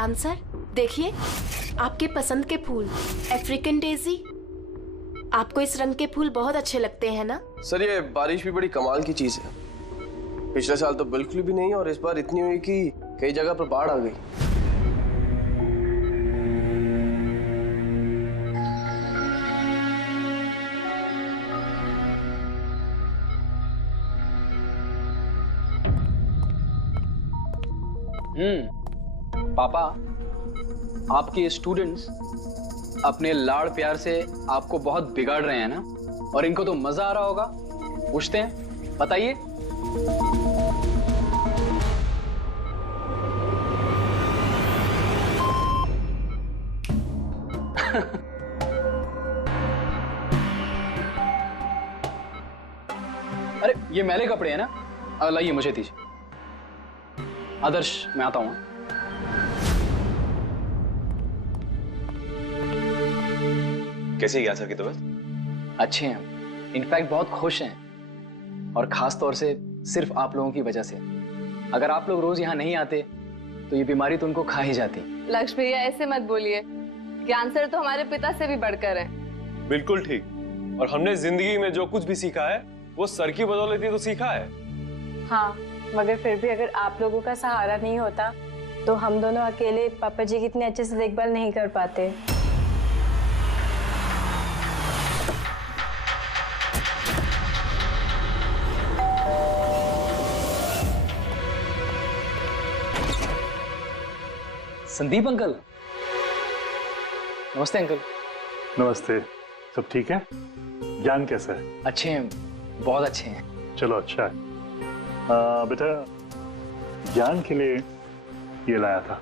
ज्ञान सर, देखिए आपके पसंद के फूल, अफ्रीकन डेजी। आपको इस रंग के फूल बहुत अच्छे लगते हैं ना? सर ये बारिश भी बड़ी कमाल की चीज है। पिछले साल तो बिल्कुल भी नहीं और इस बार इतनी हुई कि कई जगह पर बाढ़ आ गई। पापा, आपके स्टूडेंट्स अपने लाड़ प्यार से आपको बहुत बिगाड़ रहे हैं ना, और इनको तो मजा आ रहा होगा। पूछते हैं, बताइए। अरे ये मैले कपड़े हैं ना, लाइए मुझे दीजिए। आदर्श, मैं आता हूं। कैसी है ज्ञान सर की तबीयत? अच्छे हैं, इनफैक्ट बहुत खुश हैं, और खास तौर से सिर्फ आप लोगों की वजह से। अगर आप लोग रोज यहाँ नहीं आते तो ये बीमारी तो उनको खा ही जाती। लक्ष्मी भैया ऐसे मत बोलिए, ज्ञान सर तो हमारे पिता से भी बढ़कर हैं। बिल्कुल ठीक। और हमने जिंदगी में जो कुछ भी सीखा है वो सर की बदौलत ही तो सीखा है। हाँ, मगर फिर भी अगर आप लोगों का सहारा नहीं होता तो हम दोनों अकेले पापा जी की इतने अच्छे से देखभाल नहीं कर पाते। संदीप अंकल। नमस्ते अंकल। नमस्ते। सब ठीक है? ज्ञान कैसा है? अच्छे हैं, बहुत अच्छे हैं। चलो अच्छा है। बेटा, ज्ञान के लिए ये लाया था।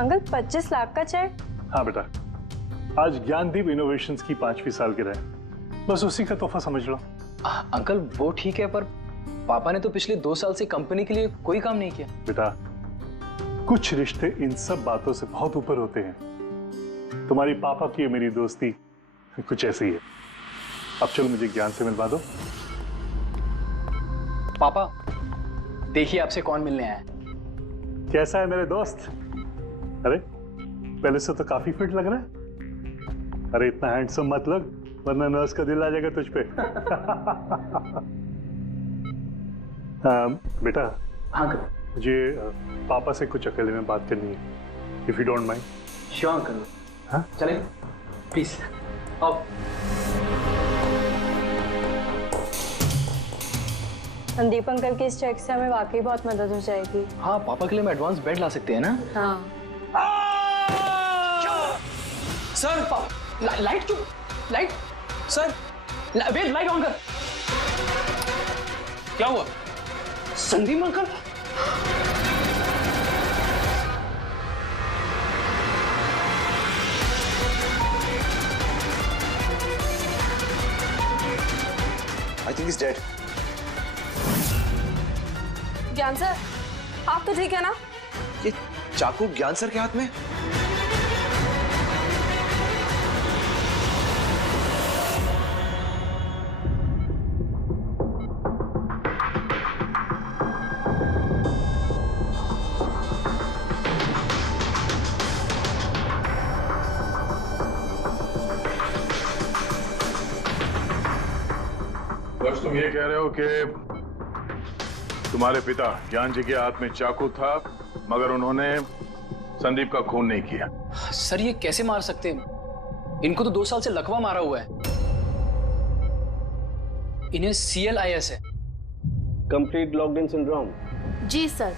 अंकल 25 लाख का चेक? हाँ बेटा, आज ज्ञानदीप इनोवेशंस की 5वीं सालगिरह है, बस उसी का तोहफा समझ लो। अंकल वो ठीक है, पर पापा ने तो पिछले 2 साल से कंपनी के लिए कोई काम नहीं किया। बेटा, कुछ रिश्ते इन सब बातों से बहुत ऊपर होते हैं। तुम्हारी पापा की मेरी दोस्ती कुछ ऐसी है। अब चलो मुझे ज्ञान से मिलवा दो। पापा देखिए आपसे कौन मिलने आया है। कैसा है मेरे दोस्त? अरे पहले से तो काफी फिट लग रहा है। अरे इतना हैंडसम मत लग, वरना नर्स का दिल आ जाएगा तुझ पे। बेटा। हाँ अंकल। मुझे पापा से कुछ अकेले में बात करनी है, if you don't mind. Sure uncle. हाँ चलें प्लीज। आओ। संदीप अंकल के इस चेक से हमें वाकई बहुत मदद हो जाएगी। हाँ, पापा के लिए हम एडवांस बेड ला सकते हैं ना। हाँ। सर लाइट क्यों? Light sir, wait, light on कर। क्या हुआ? Sandeep uncle. I think he's dead. Gyan sir, आप तो ठीक है ना? ये चाकू ज्ञान सर के हाथ में? बस तुम ये कह रहे हो कि तुम्हारे पिता ज्ञान जी के हाथ में चाकू था, मगर उन्होंने संदीप का खून नहीं किया। सर ये कैसे मार सकते हैं? इनको तो 2 साल से लकवा मारा हुआ है। इन्हें CLIS है, कंप्लीट लॉक्ड इन सिंड्रोम। जी सर,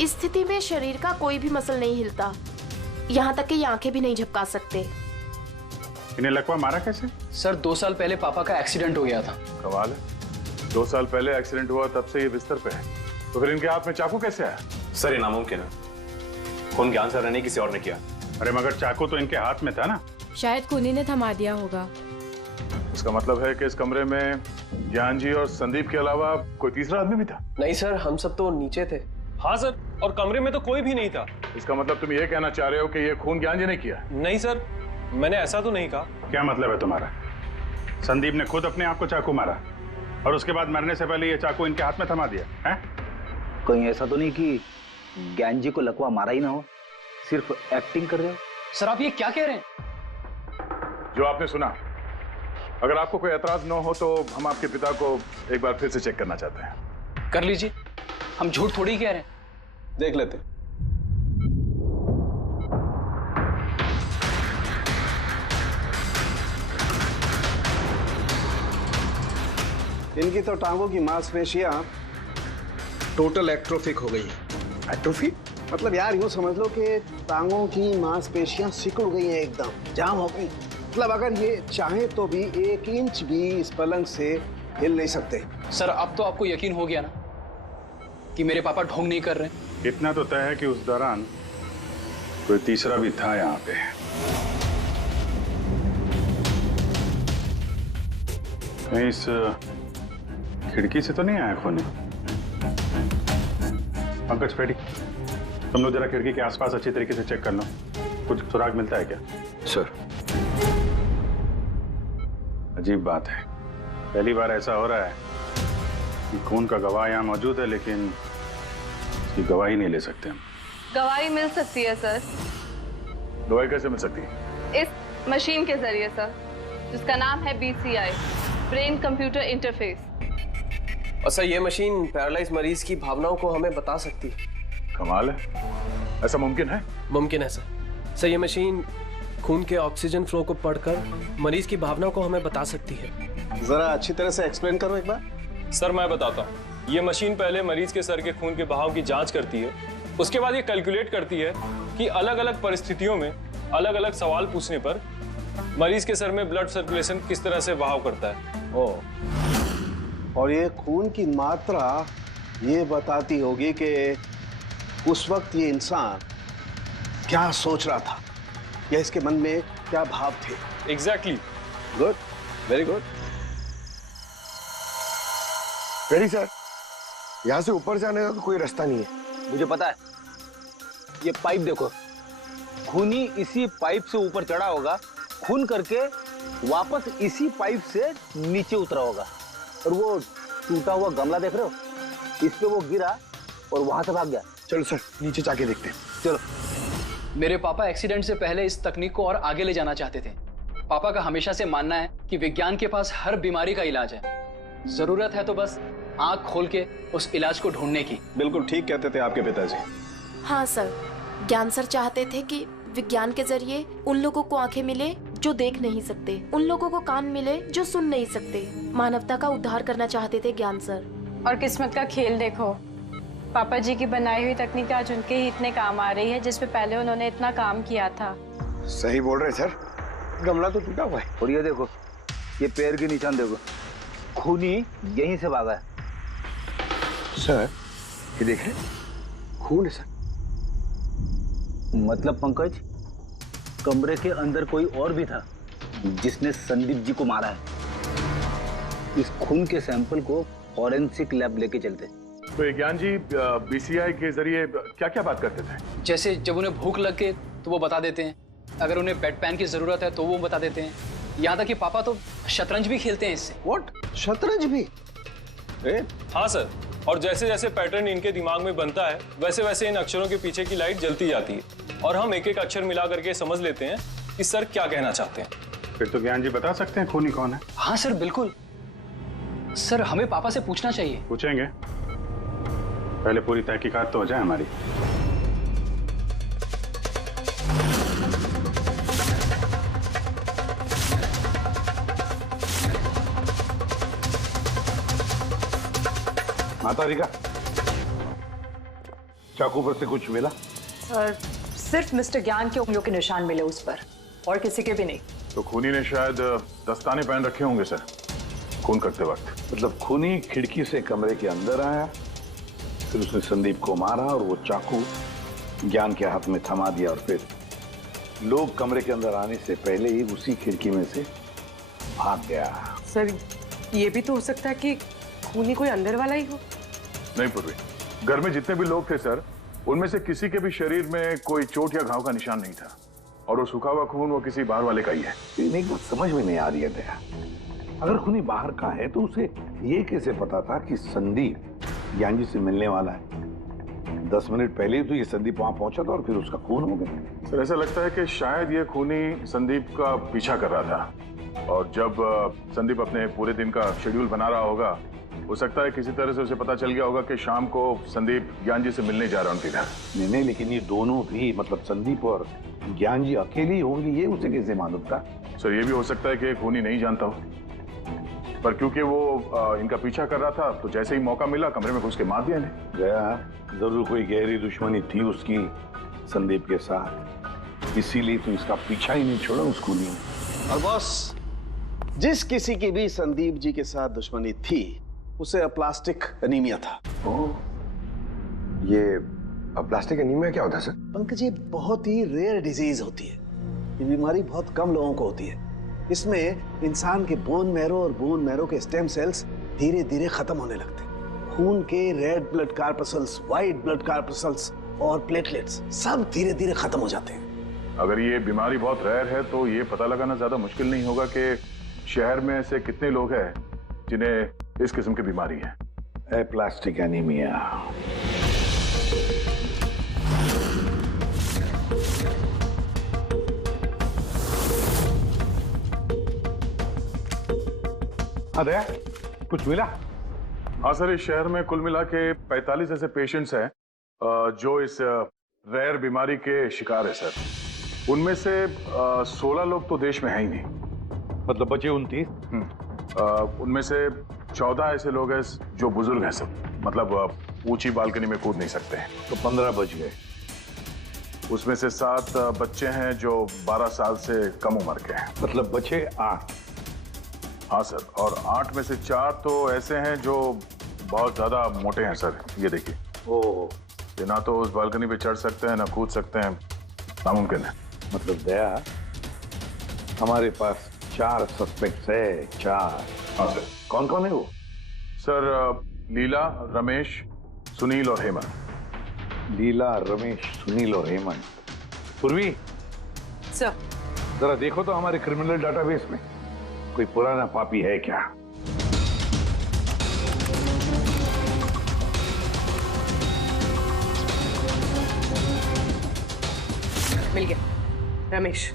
इस स्थिति में शरीर का कोई भी मसल नहीं हिलता, यहाँ तक कि आंखें भी नहीं झपका सकते। इन्हें लकवा मारा कैसे? सर 2 साल पहले पापा का एक्सीडेंट हो गया था। कमाल है, 2 साल पहले एक्सीडेंट हुआ तब से ये बिस्तर पे है, तो फिर इनके हाथ में चाकू कैसे आया? सर ये नामुमकिन है, खून ज्ञान सर ने नहीं किसी और ने किया। अरे मगर चाकू तो इनके हाथ में था ना। शायद खूनी ने थमा दिया होगा। इसका मतलब है कि इस कमरे में ज्ञान जी और संदीप के अलावा कोई तीसरा आदमी भी था? नहीं सर, हम सब तो नीचे थे। हाँ सर, और कमरे में तो कोई भी नहीं था। इसका मतलब तुम ये कहना चाह रहे हो कि ये खून ज्ञान जी ने किया? नहीं सर, मैंने ऐसा तो नहीं कहा। क्या मतलब है तुम्हारा? संदीप ने खुद अपने आप को चाकू मारा और उसके बाद मरने से पहले ये चाकू इनके हाथ में थमा दिया है? कहीं ऐसा तो नहीं कि ज्ञान जी को लकवा मारा ही ना हो, सिर्फ एक्टिंग कर रहे हो? सर आप ये क्या कह रहे हैं? जो आपने सुना, अगर आपको कोई एतराज न हो तो हम आपके पिता को एक बार फिर से चेक करना चाहते हैं। कर लीजिए, हम झूठ थोड़ी कह रहे हैं। देख लेते हैं। इनकी तो टांगों की मांसपेशियां टोटल एट्रोफिक हो गई हैं। एट्रोफिक मतलब यार यूं समझ लो कि टांगों की मांसपेशियां सिकुड़ गई हैं, एकदम जाम हो गई। मतलब अगर ये चाहे तो भी 1 इंच भी इस पलंग से हिल नहीं सकते। सर अब तो आपको यकीन हो गया ना कि मेरे पापा ढोंग नहीं कर रहे? इतना तो तय है कि उस दौरान कोई तीसरा भी था यहाँ पे। कहीं इस खिड़की से तो नहीं आया खून? पंकज पेटी, तुम लोग जरा खिड़की के आसपास अच्छी तरीके से चेक कर लो, कुछ सुराग मिलता है क्या? सर अजीब बात है, पहली बार ऐसा हो रहा है कि खून का गवाह यहाँ मौजूद है लेकिन इसकी गवाही नहीं ले सकते हम। गवाही मिल सकती है सर। गवाही कैसे मिल सकती है? इस मशीन के जरिए सर, जिसका नाम है BCI, ब्रेन कंप्यूटर इंटरफेस। और सर ये मशीन पैरालाइज मरीज की भावनाओं को हमें बता सकती है। कमाल है, ऐसा मुमकिन है? मुमकिन है सर। सर ये मशीन खून के ऑक्सीजन फ्लो को पढ़कर मरीज की भावनाओं को हमें बता सकती है। जरा अच्छी तरह से एक्सप्लेन करो एक बार। सर मैं बताता हूँ। ये मशीन पहले मरीज के सर के खून के बहाव की जांच करती है, उसके बाद ये कैलकुलेट करती है कि अलग अलग परिस्थितियों में अलग अलग सवाल पूछने पर मरीज के सर में ब्लड सर्कुलेशन किस तरह से बहाव करता है। और ये खून की मात्रा ये बताती होगी कि उस वक्त ये इंसान क्या सोच रहा था या इसके मन में क्या भाव थे। Exactly. Good, very good. Ready sir, यहाँ से ऊपर जाने का तो कोई रास्ता नहीं है। मुझे पता है, ये पाइप देखो, खूनी इसी पाइप से ऊपर चढ़ा होगा, खून करके वापस इसी पाइप से नीचे उतरा होगा। और वो टूटा हुआ गमला देख रहे हो, इस पे वो गिरा और वहां से भाग गया। चलो सर नीचे जाके देखते हैं। चलो। मेरे पापा एक्सीडेंट से पहले इस तकनीक को और आगे ले जाना चाहते थे। पापा का हमेशा से मानना है कि विज्ञान के पास हर बीमारी का इलाज है, जरूरत है तो बस आंख खोल के उस इलाज को ढूंढने की। बिल्कुल ठीक कहते थे आपके पिताजी। हाँ सर, ज्ञान सर चाहते थे कि विज्ञान के जरिए उन लोगों को आंखें मिले जो देख नहीं सकते, उन लोगों को कान मिले जो सुन नहीं सकते। मानवता का उद्धार करना चाहते थे ज्ञान सर। और किस्मत का खेल देखो, पापा जी की बनाई हुई तकनीक आज उनके ही इतने काम आ रही है जिसपे पहले उन्होंने इतना काम किया था। सही बोल रहे सर, गमला तो टूटा हुआ है। और ये देखो, ये पैर के निशान देखो, खूनी यहीं से भागा है। सर ये देखें, खून है सर। मतलब पंकज, कमरे के अंदर कोई और भी था जिसने संदीप जी को मारा है। इस खून के सैंपल को फॉरेंसिक लैब लेके चलते। तो ज्ञान जी BCI के जरिए क्या क्या बात करते थे? जैसे जब उन्हें भूख लग के तो वो बता देते हैं, अगर उन्हें बेड पैन की जरूरत है तो वो बता देते हैं। यहाँ तक कि पापा तो शतरंज भी खेलते हैं इससे। व्हाट? शतरंज भी? हाँ सर, और जैसे जैसे पैटर्न इनके दिमाग में बनता है वैसे वैसे इन अक्षरों के पीछे की लाइट जलती जाती है और हम एक एक अक्षर मिला करके समझ लेते हैं कि सर क्या कहना चाहते हैं। फिर तो ज्ञान जी बता सकते हैं खूनी कौन है। हाँ सर बिल्कुल। सर हमें पापा से पूछना चाहिए। पूछेंगे, पहले पूरी तहकीकात तो हो जाए हमारी। माता रिका, चाकू पर से कुछ मिला? सर सिर्फ मिस्टर ज्ञान के उंगलियों के निशान मिले उस पर, और किसी के भी नहीं। तो खूनी ने शायद दस्ताने पहन रखे होंगे सर खून करते वक्त। मतलब खूनी खिड़की से कमरे के अंदर आया, फिर उसने संदीप को मारा और वो चाकू ज्ञान के हाथ में थमा दिया और फिर लोग कमरे के अंदर आने से पहले ही उसी खिड़की में से भाग गया। सर ये भी तो हो सकता है कि खूनी कोई अंदर वाला ही हो। नहीं पूर्वी, घर में जितने भी लोग थे सर, उनमें से किसी के भी शरीर में कोई चोट या घाव का निशान नहीं था, और वो सूखा हुआ खून वो किसी बाहर वाले का ही है। एक बात समझ में नहीं आ रही है दया, अगर खूनी बाहर का है तो उसे ये कैसे पता था कि संदीप ज्ञान जी से मिलने वाला है? 10 मिनट पहले ही तो ये संदीप वहां पहुंचा था और फिर उसका खून हो गया। सर ऐसा लगता है कि शायद ये खूनी संदीप का पीछा कर रहा था और जब संदीप अपने पूरे दिन का शेड्यूल बना रहा होगा, हो सकता है किसी तरह से उसे पता चल गया होगा कि शाम को संदीप ज्ञान जी से मिलने जा रहा है उनके घर। नहीं, लेकिन ये दोनों भी, मतलब संदीप और ज्ञान जी अकेले ही होंगे, ये उसे कैसे मालूम था? सर ये भी हो सकता है कि खूनी नहीं जानता हो, पर क्योंकि वो इनका पीछा कर रहा था तो जैसे ही मौका मिला कमरे में घुस के मार दिया इन्हें। गया जरूर कोई गहरी दुश्मनी थी उसकी संदीप के साथ, इसीलिए तो इसका पीछा ही नहीं छोड़ा उस खूनी ने। और बॉस, जिस किसी की भी संदीप जी के साथ दुश्मनी थी उसे अप्लास्टिक एनीमिया था। ये अप्लास्टिक एनीमिया क्या होता है सर? पंकज, ये बहुत ही रेयर डिजीज होती है। ये बीमारी बहुत कम लोगों को होती है। इसमें इंसान के बोन मैरो और बोन मैरो के स्टेम सेल्स धीरे धीरे खत्म होने लगते हैं। खून के red blood corpuscles, white blood corpuscles और प्लेटलेट्स सब धीरे धीरे खत्म हो जाते हैं। अगर ये बीमारी बहुत रेयर है तो ये पता लगाना ज्यादा मुश्किल नहीं होगा कि शहर में ऐसे कितने लोग हैं जिन्हें इस किस्म की बीमारी है। Aplastic anaemia. अरे कुछ मिला? हाँ सर, इस शहर में कुल मिला के 45 ऐसे पेशेंट्स हैं जो इस रेयर बीमारी के शिकार है सर। उनमें से 16 लोग तो देश में है ही नहीं, मतलब बचे 29। उनमें से 14 ऐसे लोग हैं जो बुजुर्ग हैं सर, मतलब ऊंची बालकनी में कूद नहीं सकते हैं। तो 15 बच गए। उसमें से 7 बच्चे हैं जो 12 साल से कम उम्र के हैं, मतलब बचे 8। हाँ सर, और 8 में से 4 तो ऐसे हैं जो बहुत ज्यादा मोटे हैं सर। ये देखिए, ये ना तो उस बालकनी पे चढ़ सकते हैं ना कूद सकते हैं, नामुमकिन है। मतलब दया, हमारे पास 4 सस्पेक्ट्स है। 4? हाँ सर। कौन कौन है वो? सर लीला, रमेश, सुनील और हेमंत। लीला, रमेश, सुनील और हेमंत। पूर्वी सर, जरा देखो तो हमारे क्रिमिनल डाटाबेस में कोई पुराना पापी है क्या? मिल गया, रमेश।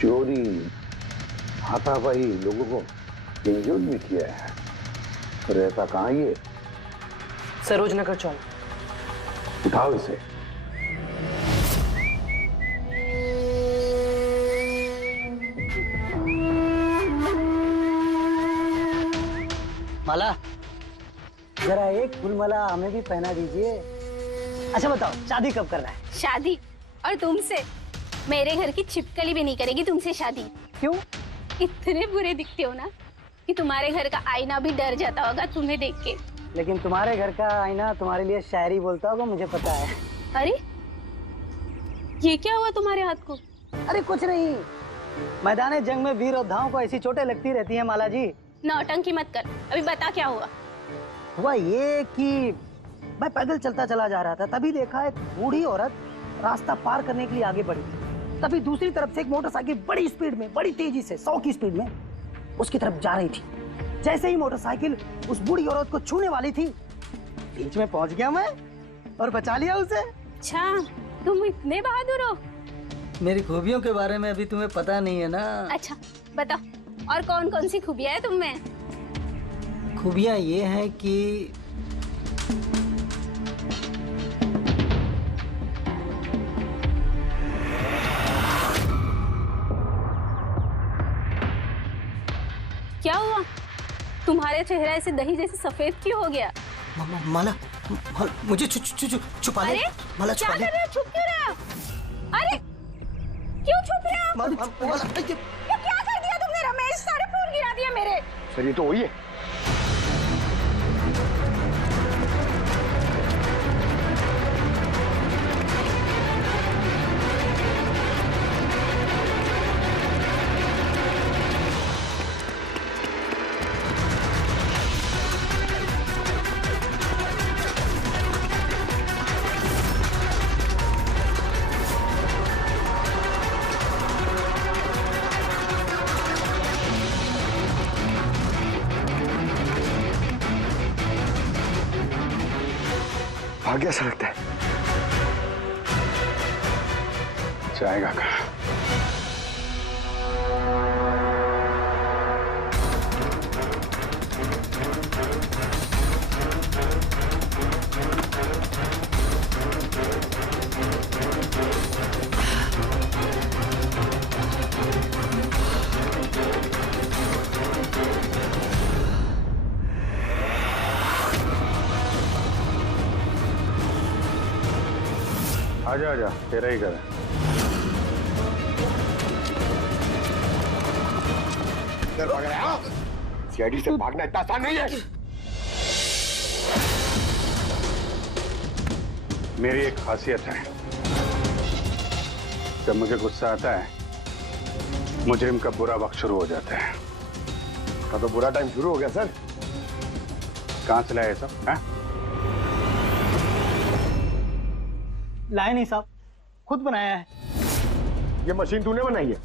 चोरी, हाथापाई, लोगों को इंजर्ड भी किया है। रहता कहाँ ये? सरोजनगर चौक। उठाओ इसे। माला, जरा एक फूल माला हमें भी पहना दीजिए। अच्छा बताओ, शादी कब करना है? शादी? और तुमसे? मेरे घर की छिपकली भी नहीं करेगी तुमसे शादी। क्यों? इतने बुरे दिखते हो ना कि तुम्हारे घर का आईना भी डर जाता होगा तुम्हें देख के। लेकिन तुम्हारे घर का आईना तुम्हारे लिए शायरी बोलता होगा, मुझे पता है। अरे ये क्या हुआ तुम्हारे हाथ को? अरे कुछ नहीं, मैदान जंग में वीर योद्धाओं को ऐसी चोटें लगती रहती हैं माला जी। नौटंकी मत कर, अभी बता क्या हुआ। हुआ ये कि मैं पैदल चलता चला जा रहा था, तभी देखा एक बूढ़ी औरत रास्ता पार करने के लिए आगे बढ़ी। तभी दूसरी तरफ से एक मोटरसाइकिल बड़ी स्पीड में, बड़ी तेजी से 100 की स्पीड में उसकी तरफ जा रही थी। जैसे ही मोटरसाइकिल उस बूढ़ी औरत को छूने वाली थी, बीच में पहुंच गया मैं और बचा लिया उसे। अच्छा, तुम इतने बहादुर हो। मेरी खूबियों के बारे में अभी तुम्हें पता नहीं है ना। अच्छा बताओ, और कौन कौन सी खूबियां है तुम में? खूबियां ये हैं कि क्या हुआ? तुम्हारे चेहरा ऐसे दही जैसे सफेद क्यों हो गया? माला, मुझे छुपा ले। माला क्या कर रहे हो? छुप क्यों रहे हो? अरे क्यों छुप रहे हो? ये क्या कर दिया तुमने रमेश? सारे फूल गिरा दिए मेरे। सर ये तो वही है। भाग गया सा लगता है। जाएगा कहाँ? आजा आजा, तेरा ही घर है। सीआईडी से भागना इतना आसान नहीं है। मेरी एक खासियत है, जब मुझे गुस्सा आता है मुजरिम का बुरा वक्त शुरू हो जाता है। तो बुरा टाइम शुरू हो गया सर। कहाँ से लाया सब? लाए नहीं साहब, खुद बनाया है। ये मशीन तूने बनाई है?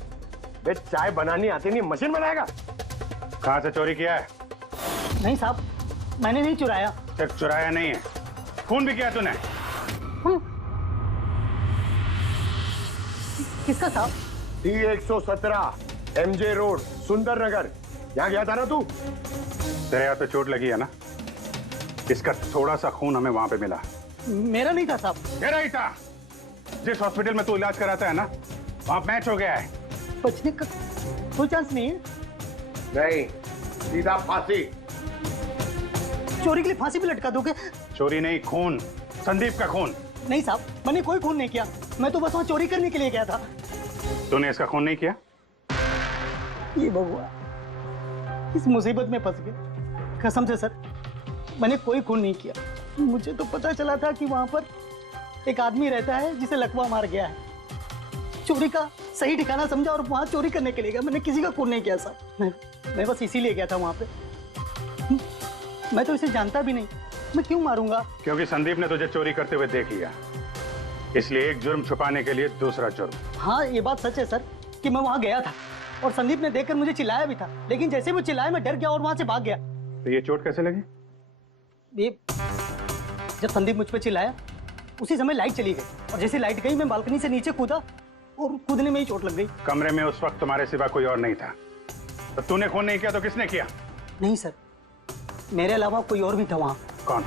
बे चाय बनानी आती नहीं, मशीन बनाएगा? कहाँ से चोरी किया है? नहीं साहब, मैंने नहीं चुराया। सिर्फ चुराया नहीं है, खून भी किया तूने। किसका साहब? T117 MJ रोड सुंदर नगर, यहाँ गया था ना तू? तेरे हाथ पे चोट लगी है ना, इसका थोड़ा सा खून हमें वहां पे मिला। मेरा नहीं था साहब। तेरा ही था। जिस हॉस्पिटल में तू इलाज कराता है ना, वहां मैच हो गया है। बचने का कोई चांस नहीं है। नहीं, सीधा फांसी। चोरी के लिए फांसी भी लटका दोगे? चोरी नहीं, खून, संदीप का खून। नहीं साहब, मैंने कोई खून नहीं किया, मैं तो बस वहां चोरी करने के लिए गया था। तूने इसका खून नहीं किया? ये भगवान, इस मुसीबत में फंस गए। कसम से सर, मैंने कोई खून नहीं किया। मुझे तो पता चला था कि वहां पर एक आदमी रहता है जिसे लकवा मार गया है। चोरी का सही ठिकाना समझा और वहां चोरी करने के लिए गया। मैंने किसी का खून नहीं किया साहब, मैं बस इसीलिए गया था वहां पे। मैं तो इसे जानता भी नहीं, मैं क्यों मारूंगा? क्योंकि संदीप ने तुझे चोरी करते हुए देख लिया, इसलिए एक जुर्म छुपाने के लिए दूसरा जुर्म। हाँ, ये बात सच है सर कि मैं वहां गया था और संदीप ने देखकर मुझे चिल्लाया भी था, लेकिन जैसे वो चिल्लाया मैं डर गया और वहां से भाग गया। तो ये चोट कैसे लगी? ये जब संदीप मुझ पर चिल्लाया उसी समय लाइट चली गई और जैसे लाइट गई मैं बालकनी से नीचे कूदा और कूदने में ही चोट लग गई। कमरे में उस वक्त तुम्हारे सिवा कोई और नहीं था, तो तूने खून नहीं किया तो किसने किया? नहीं सर, मेरे अलावा कोई और भी था वहां। कौन?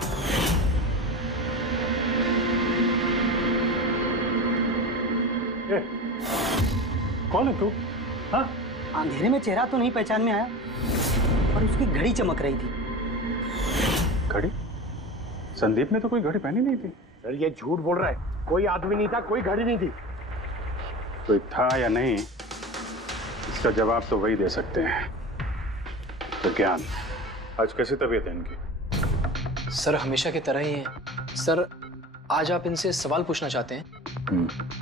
कौन है तू? हाँ? अंधेरे में चेहरा तो नहीं पहचान में आया, पर उसकी घड़ी चमक रही थी। घड़ी? संदीप ने तो कोई घड़ी पहनी नहीं थी। सर ये झूठ बोल रहा है, कोई आदमी नहीं था, कोई घड़ी नहीं थी। कोई था या नहीं, इसका जवाब तो वही दे सकते हैं। तो ज्ञान, आज कैसी तबीयत है इनकी? सर हमेशा की तरह ही है। सर आज आप इनसे सवाल पूछना चाहते हैं?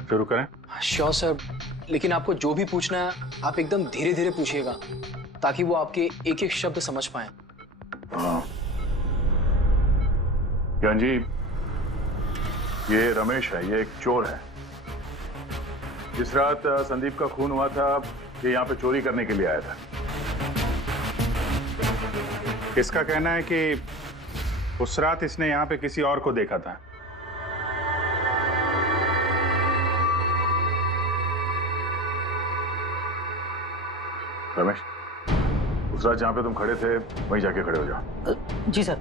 शुरू करें। श्योर सर, लेकिन आपको जो भी पूछना है आप एकदम धीरे धीरे पूछिएगा ताकि वो आपके एक एक शब्द समझ पाए। हाँ। ज्ञान जी, ये रमेश है, ये एक चोर है। जिस रात संदीप का खून हुआ था, ये यहाँ पे चोरी करने के लिए आया था। इसका कहना है कि उस रात इसने यहाँ पे किसी और को देखा था। रमेश, उस रात जहाँ पे तुम खड़े थे वहीं जाके खड़े हो जाओ। जी सर।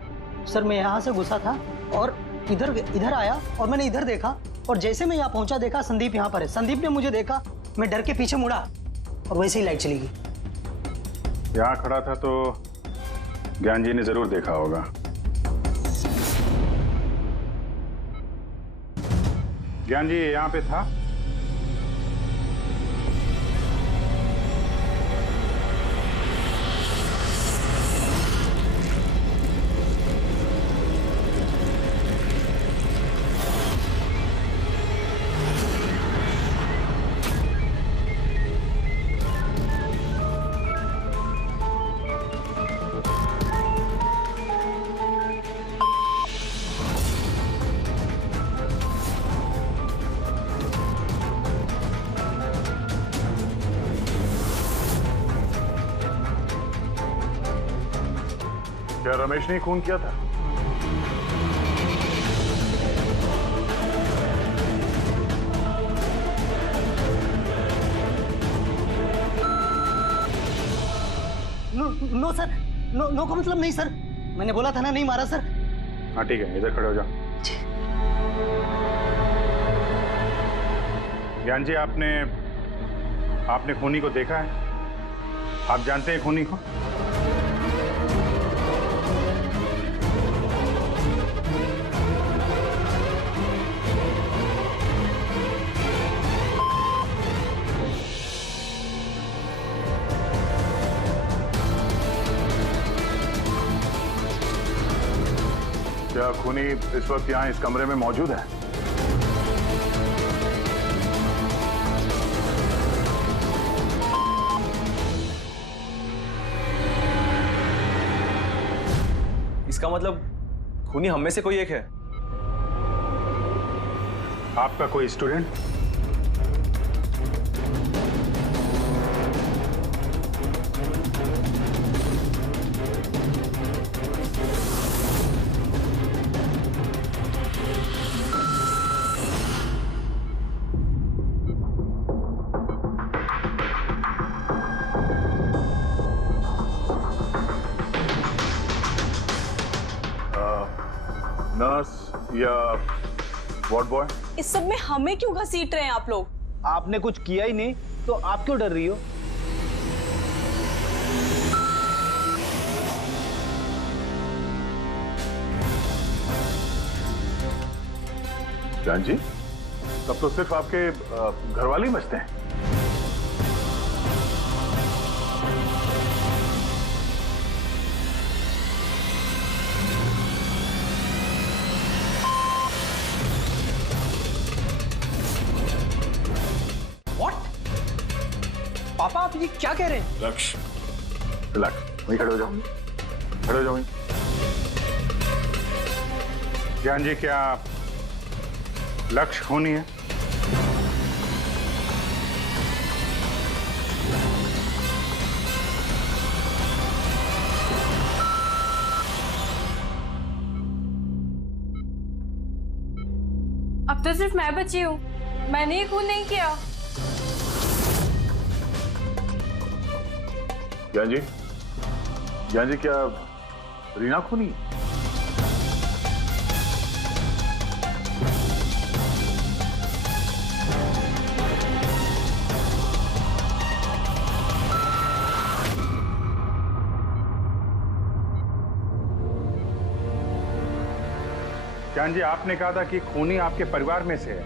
सर मैं यहाँ से घुसा था और इधर आया और मैंने इधर देखा और जैसे मैं यहाँ पहुंचा देखा संदीप यहाँ पर है। संदीप ने मुझे देखा, मैं डर के पीछे मुड़ा और वैसे ही लाइट चली गई। यहाँ खड़ा था तो ज्ञान जी ने जरूर देखा होगा। ज्ञान जी यहाँ पे था? क्या रमेश ने खून किया था? नो सर, नो का मतलब नहीं सर, मैंने बोला था ना नहीं मारा सर। हाँ ठीक है, इधर खड़े हो जाओ। ज्ञान जी, आपने खूनी को देखा है? आप जानते हैं खूनी को? क्या खूनी इस वक्त यहाँ इस कमरे में मौजूद है? इसका मतलब खूनी हम में से कोई एक है। आपका कोई स्टूडेंट? नर्स या वार्ड बॉय? इस सब में हमें क्यों घसीट रहे हैं आप लोग? आपने कुछ किया ही नहीं तो आप क्यों डर रही हो? ज्ञान जी, तब तो सिर्फ आपके घर वाले ही बचते हैं। पापा आप ये क्या कह रहे हैं? लक्ष्य, रिलैक्स, वहीं खड़े हो जाओ, खड़े हो जाओ वहीं। ज्ञान जी, क्या लक्ष्य खूनी है? अब तो सिर्फ मैं बची हूँ, मैंने ये खून नहीं किया। ज्ञान जी, क्या रीना खूनी? ज्ञान जी, आपने कहा था कि खूनी आपके परिवार में से है।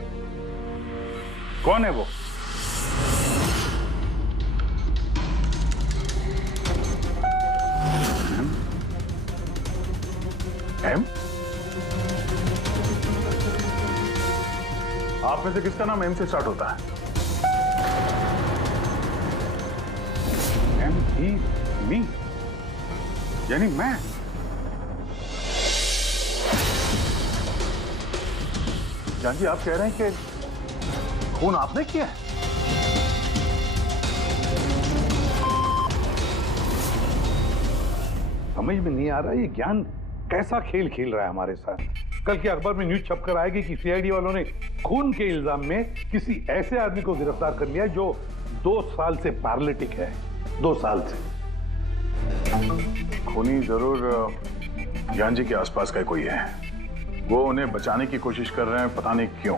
कौन है वो? एम? आप में से किसका नाम एम से स्टार्ट होता है? एम ही मी, यानी मैं। जान जी, आप कह रहे हैं कि खून आपने किया है? समझ में नहीं आ रहा ये ज्ञान कैसा खेल खेल रहा है हमारे साथ। कल के अखबार में न्यूज छपकर आएगी कि सीआईडी वालों ने खून के इल्जाम में किसी ऐसे आदमी को गिरफ्तार कर लिया जो 2 साल से पैरालिटिक है। 2 साल से। खूनी जरूर ज्ञान जी के आसपास का कोई है। वो उन्हें बचाने की कोशिश कर रहे हैं, पता नहीं क्यों।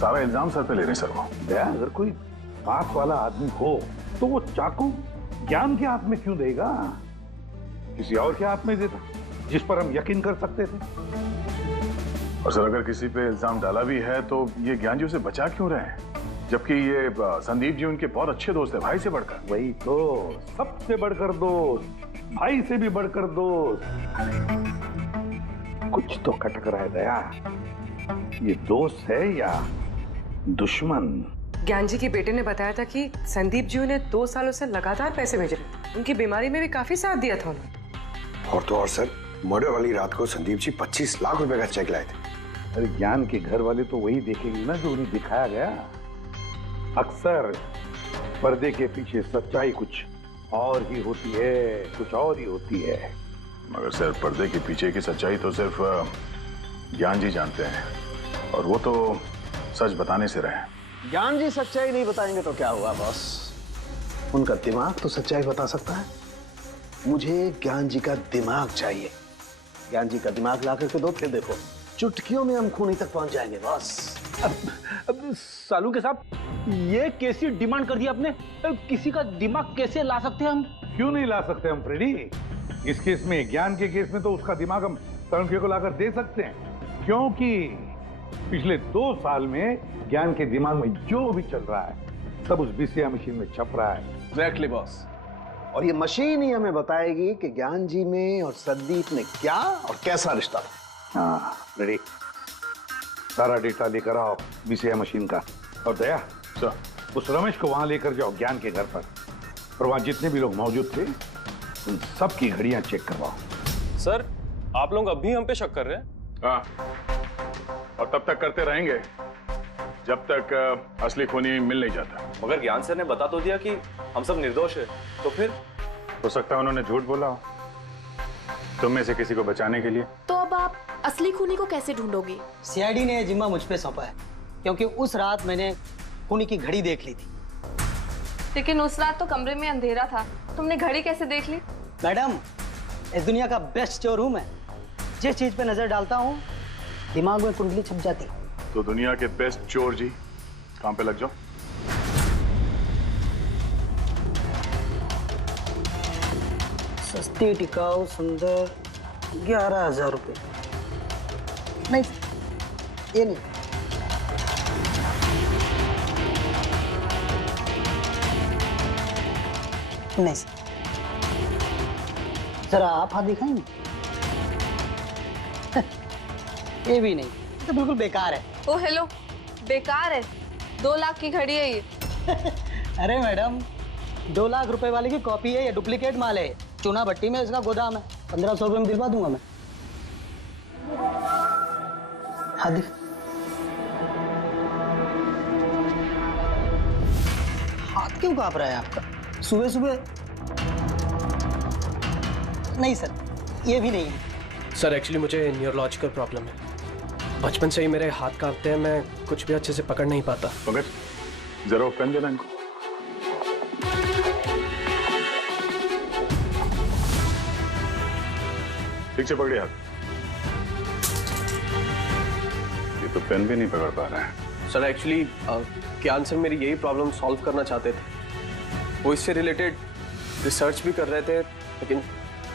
सारा इल्जाम सर पे ले रहे हैं सर वो। अगर कोई पास वाला आदमी हो तो वो चाकू ज्ञान के हाथ में क्यों देगा? किसी और के हाथ में देता जिस पर हम यकीन कर सकते थे। और सर, अगर किसी पे इल्जाम डाला भी है तो ये ज्ञान जी उसे बचा क्यों रहे हैं? जबकि ये संदीप जी उनके बहुत अच्छे दोस्त है, भाई से बढ़कर। वही तो, सबसे बढ़कर दोस्त, भाई से भी बढ़कर दोस्त। कुछ तो खटक रहा है दया। ये दोस्त है या दुश्मन? ज्ञान जी के बेटे ने बताया था कि संदीप जी ने 2 सालों से लगातार पैसे भेज रहे थे। उनकी बीमारी में भी काफी साथ दिया था उन्होंने। और तो और सर, मर्डर वाली रात को संदीप जी 25 लाख रुपए का चेक लाए थे। अरे ज्ञान के घर वाले तो वही देखेंगे ना जो उन्हें दिखाया गया। अक्सर पर्दे के पीछे सच्चाई कुछ और ही होती है, कुछ और ही होती है। मगर सर, पर्दे के पीछे की सच्चाई तो सिर्फ ज्ञान जी जानते हैं, और वो तो सच बताने से रहे। ज्ञान जी सच्चाई नहीं बताएंगे तो क्या हुआ बॉस? उनका दिमाग तो सच्चाई बता सकता है। मुझे ज्ञान जी का दिमाग चाहिए। ज्ञान जी का दिमाग ला करके दो, फिर देखो चुटकियों में हम खूनी तक पहुंच जाएंगे बॉस। अब सालू के साहब, ये कैसी डिमांड कर दी आपने? किसी का दिमाग कैसे ला सकते हैं हम? क्यों नहीं ला सकते हम फ्रेडी? इस केस में, ज्ञान के केस में तो उसका दिमाग हम तरुण को लाकर दे सकते हैं, क्योंकि पिछले 2 साल में ज्ञान के दिमाग में जो भी चल रहा है सब उस बीसीआई मशीन में छप रहा है। Exactly boss. और ये मशीन ही हमें बताएगी कि ज्ञान जी में और संदीप में क्या और कैसा रिश्ता है। हाँ रेडी, सारा डेटा लेकर आओ बीसीआई मशीन का। और दया उस रमेश को वहां लेकर जाओ ज्ञान के घर पर, और वहां जितने भी लोग मौजूद थे उन सब की घड़ियां चेक करवाओ। सर, आप लोग अब भी हम पे शक कर रहे हैं? हाँ, और तब तक करते रहेंगे जब तक असली खूनी मिल नहीं जाता। मगर ज्ञान सर ने बता तो दिया कि हम सब निर्दोष है, तो फिर? हो सकता है उन्होंने झूठ बोला हो तुम में से किसी को बचाने के लिए। तो अब आप असली खूनी को कैसे ढूंढोगे? सीआईडी ने जिम्मा मुझ पे सौंपा है, क्योंकि उस रात मैंने खूनी की घड़ी देख ली थी। लेकिन उस रात तो कमरे में अंधेरा था, तुमने घड़ी कैसे देख ली? मैडम, इस दुनिया का बेस्ट चोर हूं मैं। जिस चीज पे नजर डालता हूं दिमाग में कुंडली छप जाती। तो दुनिया के बेस्ट चोर जी, काम पे लग जाओ। सस्ती टिकाऊ सुंदर 11,000 रुपए। नहीं, ये नहीं। नहीं जरा आप हाथ दिखाएंगे? ये भी नहीं, तो बिल्कुल बेकार है। ओ हेलो, बेकार है? 2 लाख की घड़ी है ये। अरे मैडम, 2 लाख रुपए वाले की कॉपी है, ये डुप्लीकेट माल है। चूना भट्टी में इसका गोदाम है, 1500 रुपए में दिलवा दूंगा मैं। हाथ दिख। हाथ क्यों कांप रहा है आपका सुबह सुबह? नहीं सर, ये भी नहीं है। सर एक्चुअली मुझे न्यूरोलॉजिकल प्रॉब्लम है, बचपन से ही मेरे हाथ कांपते हैं, मैं कुछ भी अच्छे से पकड़ नहीं पाता। मगर जरा पेन देना इनको। ठीक से पकड़िए हाथ। ये तो पेन भी नहीं पकड़ पा रहा है। सर एक्चुअली ज्ञान सर मेरी यही प्रॉब्लम सॉल्व करना चाहते थे। वो इससे रिलेटेड रिसर्च भी कर रहे थे, लेकिन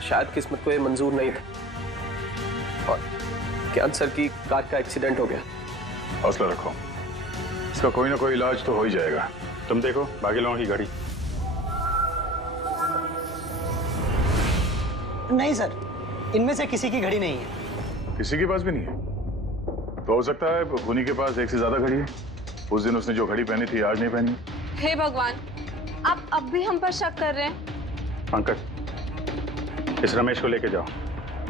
शायद किस्मत को ये मंजूर नहीं था और ज्ञान सर की कार का एक्सीडेंट हो गया। हौसला रखो, इसका कोई ना कोई इलाज तो हो ही जाएगा। तुम देखो बाकी लोगों की घड़ी। नहीं सर, इनमें से किसी की घड़ी नहीं है। किसी के पास भी नहीं है? तो हो सकता है खूनी के पास एक से ज्यादा घड़ी है। उस दिन उसने जो घड़ी पहनी थी आज नहीं पहनी। हे भगवान, आप अब भी हम पर शक कर रहे हैं? पंकज, इस रमेश को लेके जाओ।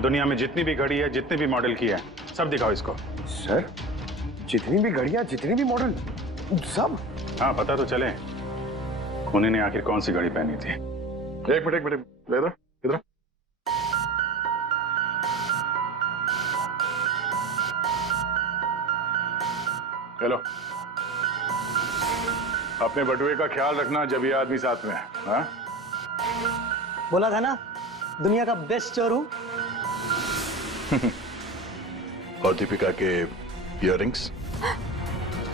दुनिया में जितनी भी घड़ी है, जितनी भी मॉडल की है, सब दिखाओ इसको। सर, जितनी भी घड़ियां, जितनी भी मॉडल, सब? हाँ, पता तो चले खूनी ने आखिर कौन सी घड़ी पहनी थी। एक मिनट इधर इधर। हेलो, अपने बटुए का ख्याल रखना जब ये आदमी साथ में है। हाँ? बोला था ना, दुनिया का बेस्ट चोर हूं। और दीपिका के इयररिंग्स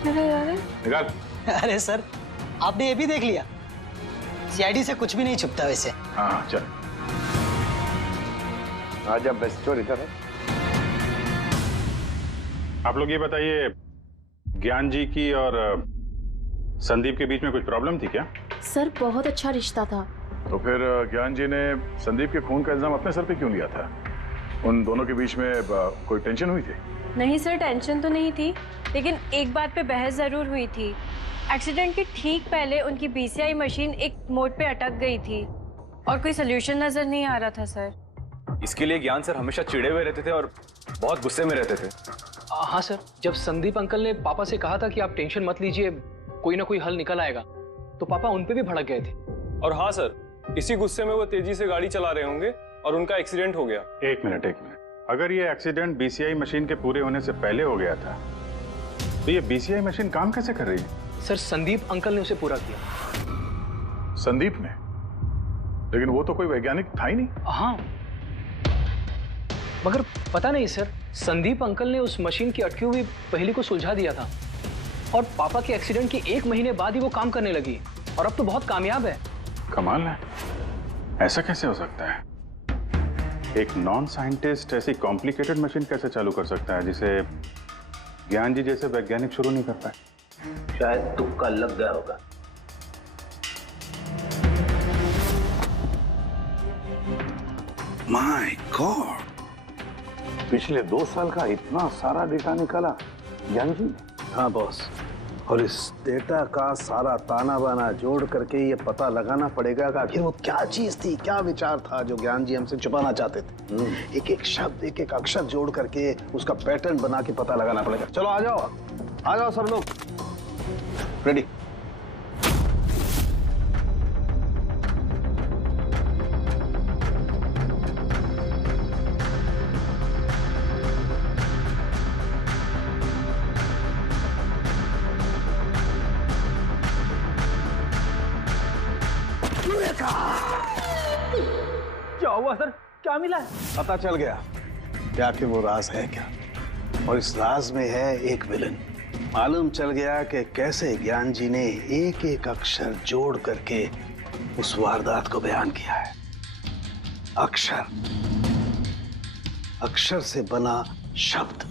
निकाल। अरे सर, आपने ये भी देख लिया? सीआईडी से कुछ भी नहीं छुपता वैसे। हाँ चल। आज आप बेस्ट चोर इधर है। आप लोग ये बताइए, ज्ञान जी की और संदीप के बीच में कुछ प्रॉब्लम थी क्या? सर बहुत अच्छा रिश्ता था। तो फिर ज्ञान जी ने संदीप के खून का इल्जाम अपने सर पे क्यों लिया था? उन दोनों के बीच में कोई टेंशन हुई थी? नहीं सर, टेंशन तो नहीं थी, लेकिन एक बात पे बहस जरूर हुई थी। एक्सीडेंट के ठीक पहले उनकी बीसीआई मशीन एक मोड़ पे अटक गई थी और कोई सोल्यूशन नजर नहीं आ रहा था सर। इसके लिए ज्ञान सर हमेशा चिढ़े हुए रहते थे और बहुत गुस्से में रहते थे। हाँ सर, जब संदीप अंकल ने पापा से कहा था कि आप टेंशन मत लीजिए, कोई ना कोई हल निकल आएगा, तो पापा उन पे भी भड़क गए थे। और हाँ सर, इसी गुस्से में वो तेजी से गाड़ी चला रहे होंगे और उनका एक्सीडेंट हो गया। एक मिनट। अगर ये एक्सीडेंट बीसीआई मशीन के पूरे होने से पहले हो गया था, तो ये बीसीआई मशीन काम कैसे कर रही है? सर, संदीप अंकल ने उसे पूरा किया। संदीप ने? लेकिन वो तो कोई वैज्ञानिक था ही नहीं। हाँ, मगर पता नहीं सर, संदीप अंकल ने उस मशीन की अटकी हुई पहेली को सुलझा दिया था और पापा के एक्सीडेंट के 1 महीने बाद ही वो काम करने लगी और अब तो बहुत कामयाब है। कमाल है, ऐसा कैसे हो सकता है? एक नॉन साइंटिस्ट ऐसी कॉम्प्लिकेटेड मशीन कैसे चालू कर सकता है जिसे ज्ञान जी जैसे वैज्ञानिक शुरू नहीं कर पाए? शायद तुक्का लग गया होगा। माय गॉड, पिछले 2 साल का इतना सारा डेटा निकाला ज्ञान जी ने। हाँ बॉस, और इस डेटा का सारा ताना बाना जोड़ करके ये पता लगाना पड़ेगा कि आखिर वो क्या चीज थी, क्या विचार था जो ज्ञान जी हमसे छुपाना चाहते थे। एक एक शब्द, एक एक अक्षर जोड़ करके उसका पैटर्न बना के पता लगाना पड़ेगा। चलो आ जाओ सब लोग, रेडी। क्या हुआ सर, क्या मिला? पता चल गया कि आखिर वो राज है क्या, और इस राज में है एक विलन। मालूम चल गया कि कैसे ज्ञान जी ने एक एक अक्षर जोड़ करके उस वारदात को बयान किया है। अक्षर, अक्षर से बना शब्द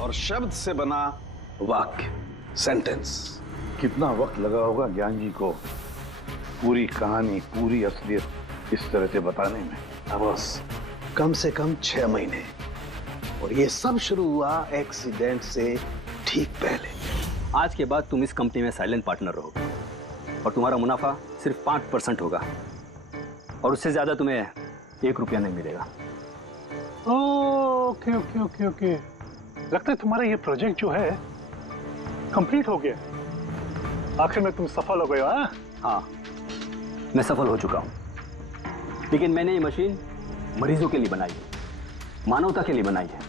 और शब्द से बना वाक्य, सेंटेंस। कितना वक्त लगा होगा ज्ञान जी को पूरी कहानी, पूरी असलियत इस तरह से बताने में? बस कम से कम 6 महीने, और ये सब शुरू हुआ एक्सीडेंट से ठीक पहले। आज के बाद तुम इस कंपनी में साइलेंट पार्टनर रहोगे और तुम्हारा मुनाफा सिर्फ 5% होगा और उससे ज्यादा तुम्हें 1 रुपया नहीं मिलेगा। ओके ओके ओके ओके, लगता है तुम्हारा ये प्रोजेक्ट जो है कंप्लीट हो गया। आखिर में तुम सफल हो गए। हाँ, मैं सफल हो चुका हूँ, लेकिन मैंने ये मशीन मरीजों के लिए बनाई है, मानवता के लिए बनाई है,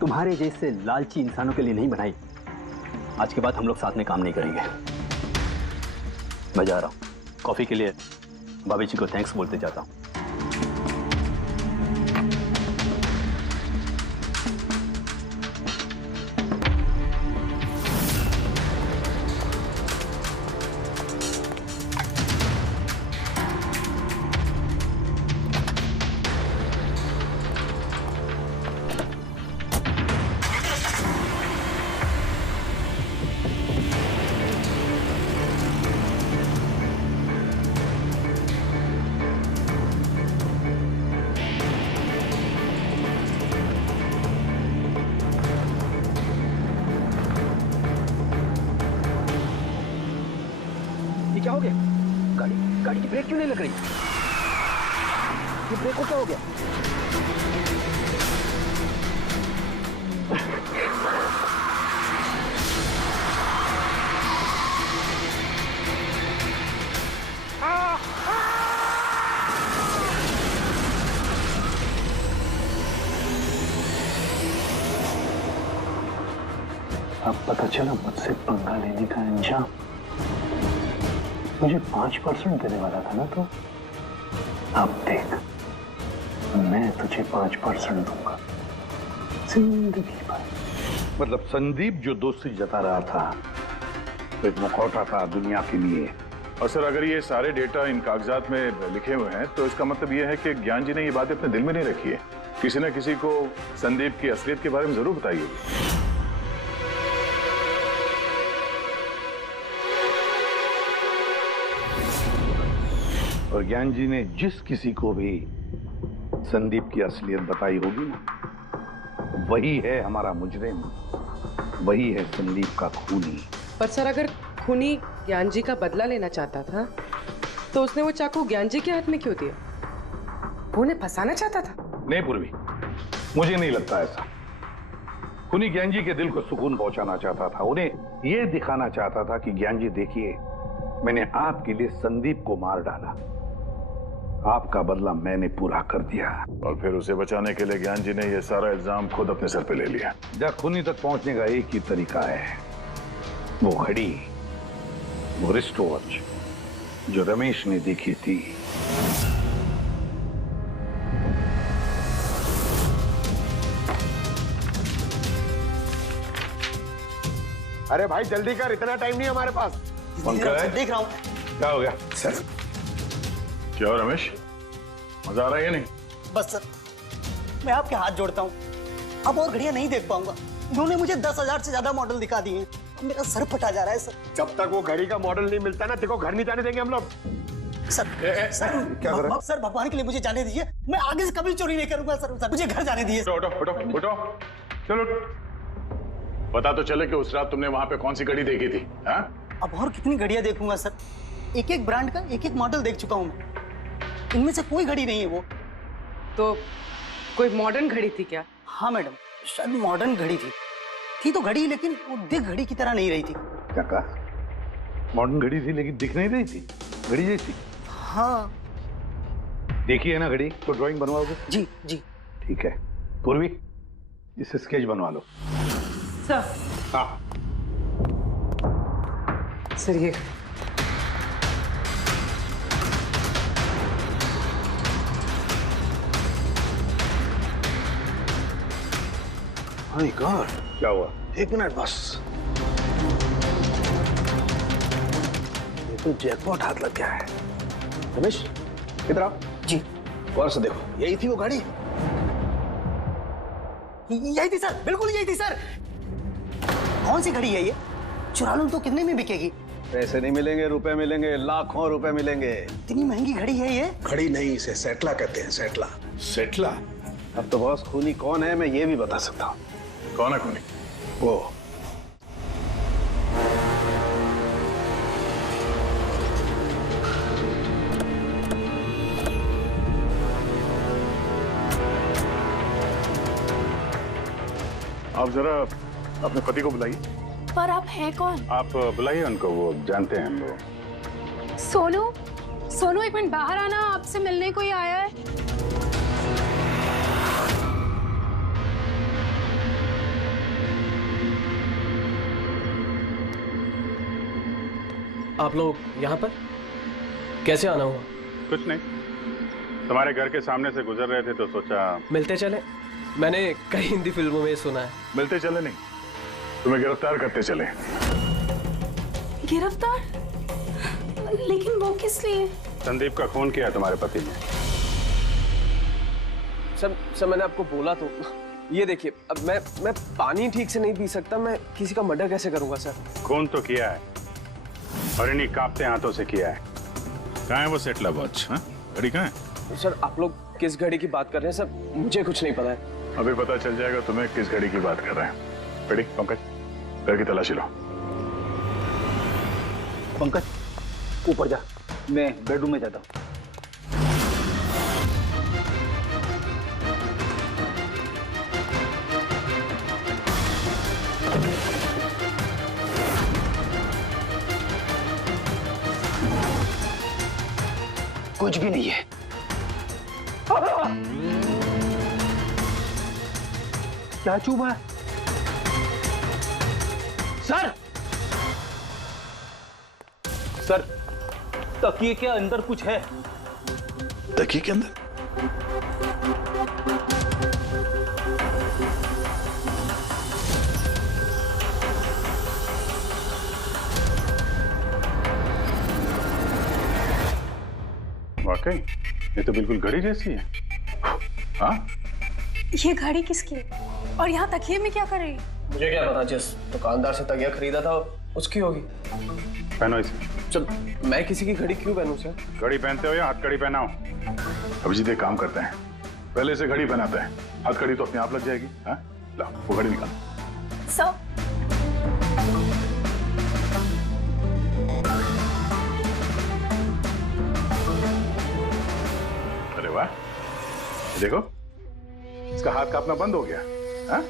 तुम्हारे जैसे लालची इंसानों के लिए नहीं बनाई। आज के बाद हम लोग साथ में काम नहीं करेंगे। मैं जा रहा हूँ, कॉफी के लिए भाभी जी को थैंक्स बोलते जाता हूँ। क्या हो गया? गाड़ी की ब्रेक क्यों नहीं लग रही? ये ब्रेक को क्या हो गया? अब पता चला मुझसे पंगा लेने का अंजाम। मुझे 5% देने वाला था ना, तो अब देख, मैं तुझे 5% दूंगा जिंदगी भर। मतलब संदीप जो दोस्ती जता रहा था तो एक मुखौटा था दुनिया के लिए। और सर, अगर ये सारे डेटा इन कागजात में लिखे हुए हैं तो इसका मतलब ये है कि ज्ञान जी ने ये बात अपने दिल में नहीं रखी है। किसी न किसी को संदीप की असलियत के बारे में जरूर बताई होगी। और ज्ञान जी ने जिस किसी को भी संदीप की असलियत बताई होगी ना, वही है हमारा मुजरिम, वही है संदीप का खूनी। पर सर, अगर खूनी ज्ञान जी का बदला लेना चाहता था तो उसने वो चाकू ज्ञान जी के हाथ में क्यों दिया? वो उन्हें फंसाना चाहता था? नहीं पूर्वी, मुझे नहीं लगता ऐसा। खूनी ज्ञान जी के दिल को सुकून पहुंचाना चाहता था, उन्हें यह दिखाना चाहता था कि ज्ञान जी देखिए, मैंने आपके लिए संदीप को मार डाला, आपका बदला मैंने पूरा कर दिया। और फिर उसे बचाने के लिए ज्ञान जी ने यह सारा इल्जाम खुद अपने सर पे ले लिया। जब खूनी तक पहुंचने का एक ही तरीका है, वो घड़ी वो रिस्ट वॉच जो रमेश ने देखी थी। अरे भाई जल्दी कर, इतना टाइम नहीं हमारे पास। पंकज, देख रहा हूँ क्या हो गया सर? क्या हो रमेश, मजा आ रहा है या नहीं? बस सर, मैं आपके हाथ जोड़ता हूँ, अब और घड़ियां नहीं देख पाऊंगा। उन्होंने मुझे 10,000 से ज्यादा मॉडल दिखा दिए हैं, मेरा सर फटा जा रहा है सर। जब तक वो घड़ी का मॉडल नहीं मिलता ना, देखो घर नहीं जाने देंगे हम लोग। सर क्या कर रहा है? सर भगवान के लिए मुझे जाने दीजिए, मैं आगे से कभी चोरी नहीं करूंगा सर, मुझे घर जाने दीजिए। उठो उठो उठो उठो, चलो पता तो चले कि उस रात तुमने वहां पे कौन सी घड़ी देखी थी? हाँ? अब और कितनी घड़ियां देखूंगा सर, एक एक ब्रांड का एक एक मॉडल देख चुका हूँ मैं, इनमें से कोई घड़ी नहीं है वो। तो कोई मॉडर्न घड़ी थी क्या? हाँ मैडम, शायद मॉडर्न घड़ी थी तो घड़ी, लेकिन वो दिख घड़ी की तरह नहीं रही थी। क्या कहा? मॉडर्न घड़ी थी लेकिन दिख नहीं रही थी, घड़ी जैसी? हाँ। देखी है ना घड़ी, तो ड्राइंग बनवाओगे? जी जी। ठीक है पूर्वी, इसे स्केच बनवा लो। सर। हाँ सर ये माय गॉड, क्या हुआ? एक मिनट बस, ये तो जैकपॉट हाथ लग गया है। रमेश इधर आओ। जी। गौर से देखो, यही थी वो गाड़ी? यही थी सर, बिल्कुल यही थी सर। कौन सी घड़ी है ये? चुरा लूं तो कितने में बिकेगी? पैसे नहीं मिलेंगे, रुपए मिलेंगे, लाखों रुपए मिलेंगे। इतनी महंगी घड़ी है ये? घड़ी नहीं, इसे सेटला कहते हैं, सेटला। सेटला? अब तो बॉस खूनी कौन है मैं ये भी बता सकता हूँ। कौन है खूनी? वो आप जरा अपने पति को बुलाइए। पर आप हैं कौन? आप बुलाइए उनको, वो जानते हैं हम लोग। सोनू, सोनू एक मिनट बाहर आना, आपसे मिलने कोई आया है। आप लोग यहाँ पर कैसे आना हुआ? कुछ नहीं, तुम्हारे घर के सामने से गुजर रहे थे तो सोचा मिलते चले। मैंने कई हिंदी फिल्मों में सुना है। मिलते चले नहीं, तुम्हें गिरफ्तार करते चले। गिरफ्तार? लेकिन वो किस लिए? संदीप का खून किया तुम्हारे पति ने। सर मैंने आपको बोला तो, ये देखिए, अब मैं पानी ठीक से नहीं पी सकता, मैं किसी का मर्डर कैसे करूंगा सर? खून तो किया है और इन्हीं कांपते हाथों से किया है। कहाँ है वो सेटला वॉच? घड़ी कहाँ है? सर आप लोग किस घड़ी की बात कर रहे हैं सर? मुझे कुछ नहीं पता है। अभी पता चल जाएगा तुम्हें किस घड़ी की बात कर रहे हैं। रेडी पंकज, घर की तलाशी लो। पंकज ऊपर जा, मैं बेडरूम में जाता हूँ। कुछ भी नहीं है। क्या चूमा है? सर, सर तकिए के अंदर कुछ है। तकिए के अंदर? वाकई ये तो बिल्कुल घड़ी जैसी है। हाँ, ये घड़ी किसकी है? और यहाँ तकिए में क्या कर रही है? मुझे क्या पता, जिस दुकानदार से तकिया खरीदा था उसकी होगी। पहनो इसे। जब मैं किसी की घड़ी क्यों पहनूं सर? घड़ी पहनते हो या हथकड़ी पहनाओ? अभिजीत एक काम करते हैं, पहले से घड़ी पहनाते हैं, हथकड़ी तो अपने आप लग जाएगी। हाँ, ला वो घड़ी निकाल। सर, अरे वाह, देखो इसका हाथ कांपना बंद हो गया। हाँ?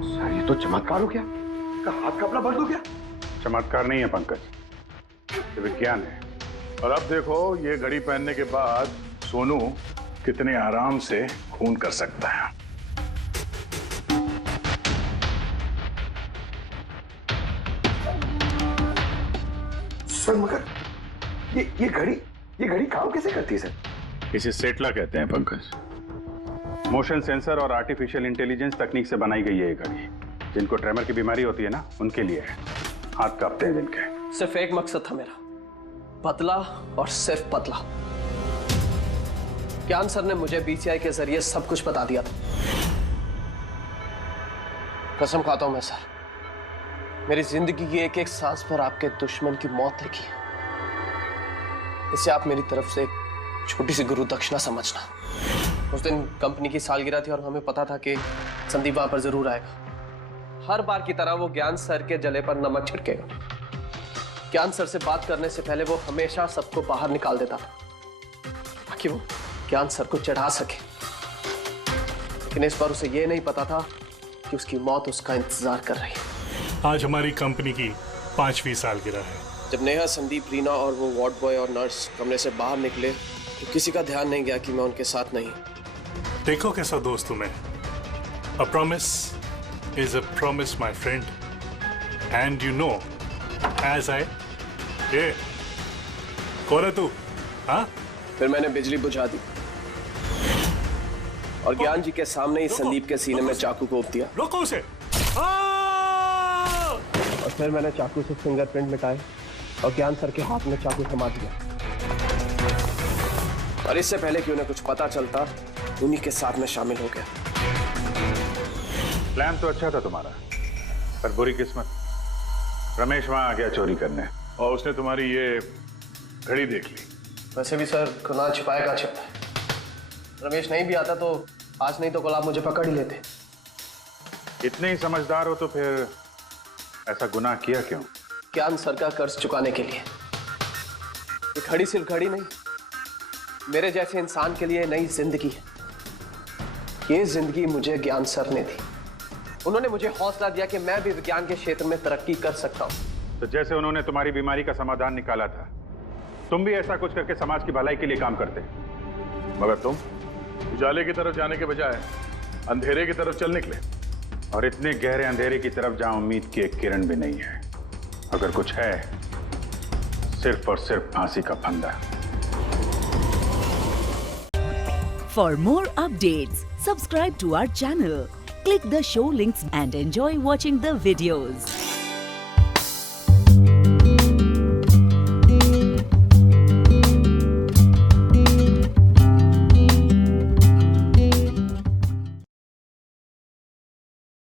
सर ये तो चमत्कार हो गया, इसका हाथ कांपना बंद हो गया। चमत्कार नहीं है पंकज, ये विज्ञान है। और अब देखो ये घड़ी पहनने के बाद सोनू कितने आराम से खून कर सकता है। सर मगर ये घड़ी काम कैसे करती है सर? इसे सेटला कहते हैं पंकज। मोशन सेंसर और आर्टिफिशियल इंटेलिजेंस तकनीक से बनाई गई है ये घड़ी। जिनको ट्रेमर की बीमारी होती है ना, उनके लिए है। हाथ कांपते हैं जिनके। सिर्फ एक मकसद था मेरा, पतला और सिर्फ पतला। ज्ञान सर ने मुझे बीसीआई के जरिए सब कुछ बता दिया था। कसम खाता हूं मैं सर, मेरी जिंदगी की एक एक सांस पर आपके दुश्मन की मौत लिखी है। इसे आप मेरी तरफ से एक छोटी सी गुरु दक्षिणा समझना। उस दिन कंपनी की सालगिरह थी और हमें पता था कि संदीप वहां पर जरूर आएगा। हर बार की तरह वो ज्ञान सर के जले पर नमक छिड़केगा। ज्ञान सर से बात करने से पहले वो हमेशा सबको बाहर निकाल देता था ताकि वो ज्ञान सर को चढ़ा सके। लेकिन इस बार उसे ये नहीं पता था कि उसकी मौत उसका इंतजार कर रही है। आज हमारी कंपनी की 5वीं सालगिरह है। जब नेहा, संदीप, रीना और वो वार्ड बॉय और नर्स कमरे से बाहर निकले तो किसी का ध्यान नहीं गया कि मैं उनके साथ नहीं। देखो कैसा दोस्त हूं मैं। A promise is a promise, my friend. And you know, as I... ये कौन है तू? हाँ? फिर मैंने बिजली बुझा दी और ज्ञान जी के सामने ही संदीप के सीने में चाकू को उप दिया। रोको उसे! और फिर मैंने चाकू से फिंगरप्रिंट मिटाए और ज्ञान सर के हाथ में चाकू थमा दिया। और इससे पहले कि उन्हें कुछ पता चलता, उन्हीं के साथ में शामिल हो गया। प्लान तो अच्छा था तुम्हारा, पर बुरी किस्मत। रमेश वहां आ गया चोरी करने और उसने तुम्हारी ये घड़ी देख ली। वैसे भी सर, गुनाह छिपाए का छिपता है। रमेश नहीं भी आता तो आज नहीं तो कल आप मुझे पकड़ ही लेते। इतने ही समझदार हो तो फिर ऐसा गुनाह किया क्यों? ज्ञान सर का कर्ज चुकाने के लिए। ये घड़ी सिर्फ घड़ी नहीं, मेरे जैसे इंसान के लिए नई जिंदगी है। ये जिंदगी मुझे ज्ञान सर ने दी। उन्होंने मुझे हौसला दिया कि मैं भी विज्ञान के क्षेत्र में तरक्की कर सकता हूं। तो जैसे उन्होंने तुम्हारी बीमारी का समाधान निकाला था, तुम भी ऐसा कुछ करके समाज की भलाई के लिए काम करते। मगर तुम उजाले की तरफ जाने के बजाय अंधेरे की तरफ चल निकले, और इतने गहरे अंधेरे की तरफ जहां उम्मीद की एक किरण भी नहीं है। अगर कुछ है, सिर्फ और सिर्फ फांसी का फंदा। For more updates, subscribe to our channel, click the show links and enjoy watching the videos.